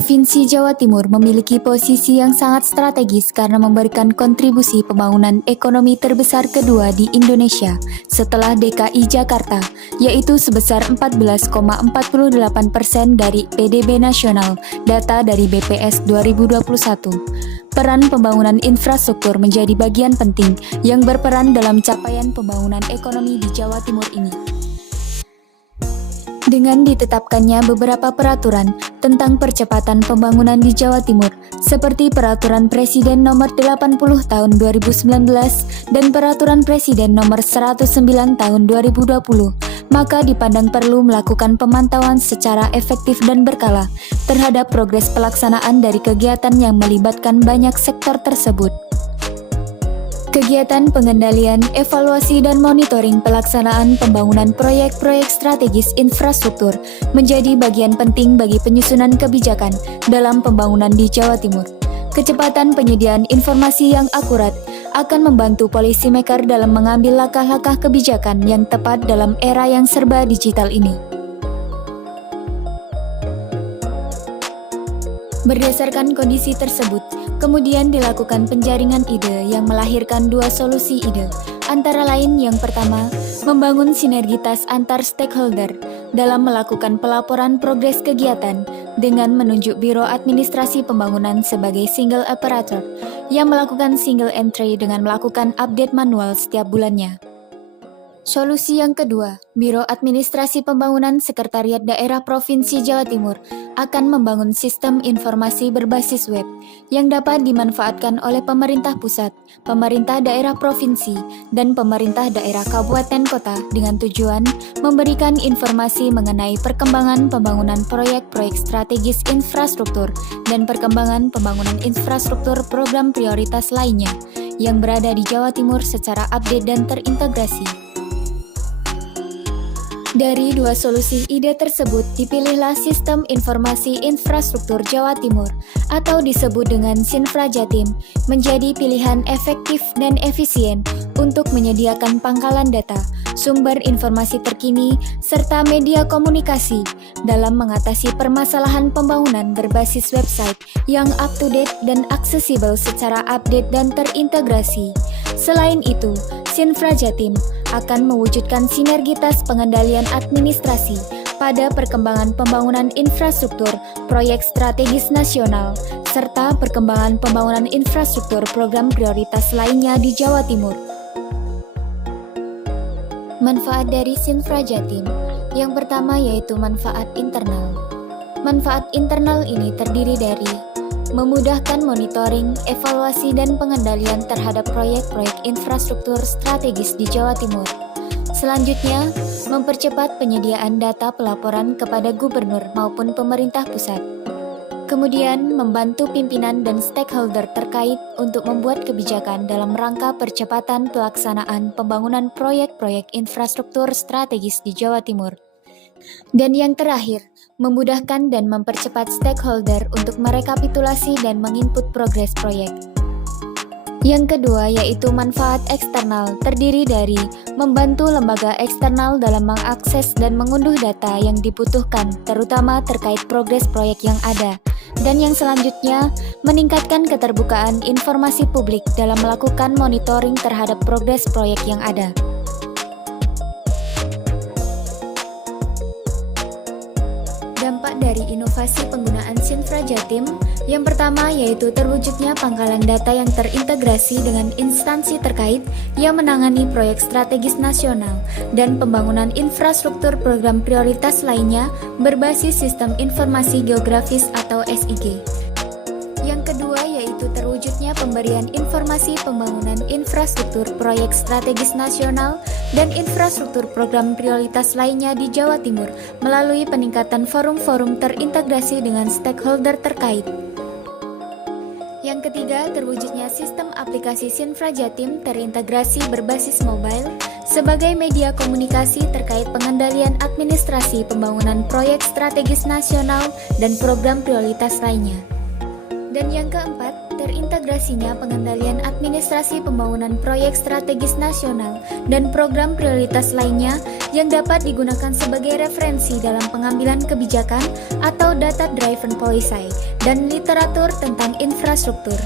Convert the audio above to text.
Provinsi Jawa Timur memiliki posisi yang sangat strategis karena memberikan kontribusi pembangunan ekonomi terbesar kedua di Indonesia setelah DKI Jakarta, yaitu sebesar 14,48% dari PDB nasional, data dari BPS 2021. Peran pembangunan infrastruktur menjadi bagian penting yang berperan dalam capaian pembangunan ekonomi di Jawa Timur ini. Dengan ditetapkannya beberapa peraturan tentang percepatan pembangunan di Jawa Timur, seperti Peraturan Presiden Nomor 80 Tahun 2019 dan Peraturan Presiden Nomor 109 Tahun 2020, maka dipandang perlu melakukan pemantauan secara efektif dan berkala terhadap progres pelaksanaan dari kegiatan yang melibatkan banyak sektor tersebut. Kegiatan pengendalian, evaluasi, dan monitoring pelaksanaan pembangunan proyek-proyek strategis infrastruktur menjadi bagian penting bagi penyusunan kebijakan dalam pembangunan di Jawa Timur. Kecepatan penyediaan informasi yang akurat akan membantu policymaker dalam mengambil langkah-langkah kebijakan yang tepat dalam era yang serba digital ini. Berdasarkan kondisi tersebut, kemudian dilakukan penjaringan ide yang melahirkan dua solusi ide, antara lain yang pertama, membangun sinergitas antar stakeholder dalam melakukan pelaporan progres kegiatan dengan menunjuk Biro Administrasi Pembangunan sebagai single operator yang melakukan single entry dengan melakukan update manual setiap bulannya. Solusi yang kedua, Biro Administrasi Pembangunan Sekretariat Daerah Provinsi Jawa Timur akan membangun sistem informasi berbasis web yang dapat dimanfaatkan oleh pemerintah pusat, pemerintah daerah provinsi, dan pemerintah daerah kabupaten kota dengan tujuan memberikan informasi mengenai perkembangan pembangunan proyek-proyek strategis infrastruktur dan perkembangan pembangunan infrastruktur program prioritas lainnya yang berada di Jawa Timur secara update dan terintegrasi. Dari dua solusi ide tersebut, dipilihlah Sistem Informasi Infrastruktur Jawa Timur atau disebut dengan Sinfra Jatim menjadi pilihan efektif dan efisien untuk menyediakan pangkalan data, sumber informasi terkini, serta media komunikasi dalam mengatasi permasalahan pembangunan berbasis website yang up-to-date dan aksesibel secara update dan terintegrasi. Selain itu, Sinfra Jatim akan mewujudkan sinergitas pengendalian administrasi pada perkembangan pembangunan infrastruktur proyek strategis nasional serta perkembangan pembangunan infrastruktur program prioritas lainnya di Jawa Timur. Manfaat dari Sinfra Jatim yang pertama yaitu manfaat internal. Manfaat internal ini terdiri dari memudahkan monitoring, evaluasi, dan pengendalian terhadap proyek-proyek infrastruktur strategis di Jawa Timur. Selanjutnya, mempercepat penyediaan data pelaporan kepada gubernur maupun pemerintah pusat. Kemudian, membantu pimpinan dan stakeholder terkait untuk membuat kebijakan dalam rangka percepatan pelaksanaan pembangunan proyek-proyek infrastruktur strategis di Jawa Timur. Dan yang terakhir, memudahkan dan mempercepat stakeholder untuk merekapitulasi dan menginput progres proyek. Yang kedua yaitu manfaat eksternal, terdiri dari membantu lembaga eksternal dalam mengakses dan mengunduh data yang dibutuhkan, terutama terkait progres proyek yang ada. Dan yang selanjutnya, meningkatkan keterbukaan informasi publik dalam melakukan monitoring terhadap progres proyek yang ada. Dampak dari inovasi penggunaan Sinfra Jatim, yang pertama yaitu terwujudnya pangkalan data yang terintegrasi dengan instansi terkait yang menangani proyek strategis nasional dan pembangunan infrastruktur program prioritas lainnya berbasis sistem informasi geografis atau SIG. Yang kedua yaitu terwujudnya pemberian informasi pembangunan infrastruktur proyek strategis nasional dan infrastruktur program prioritas lainnya di Jawa Timur melalui peningkatan forum-forum terintegrasi dengan stakeholder terkait. Yang ketiga, terwujudnya sistem aplikasi Sinfra Jatim terintegrasi berbasis mobile sebagai media komunikasi terkait pengendalian administrasi pembangunan proyek strategis nasional dan program prioritas lainnya. Dan yang keempat, terintegrasinya pengendalian administrasi pembangunan proyek strategis nasional dan program prioritas lainnya yang dapat digunakan sebagai referensi dalam pengambilan kebijakan atau data-driven policy dan literatur tentang infrastruktur.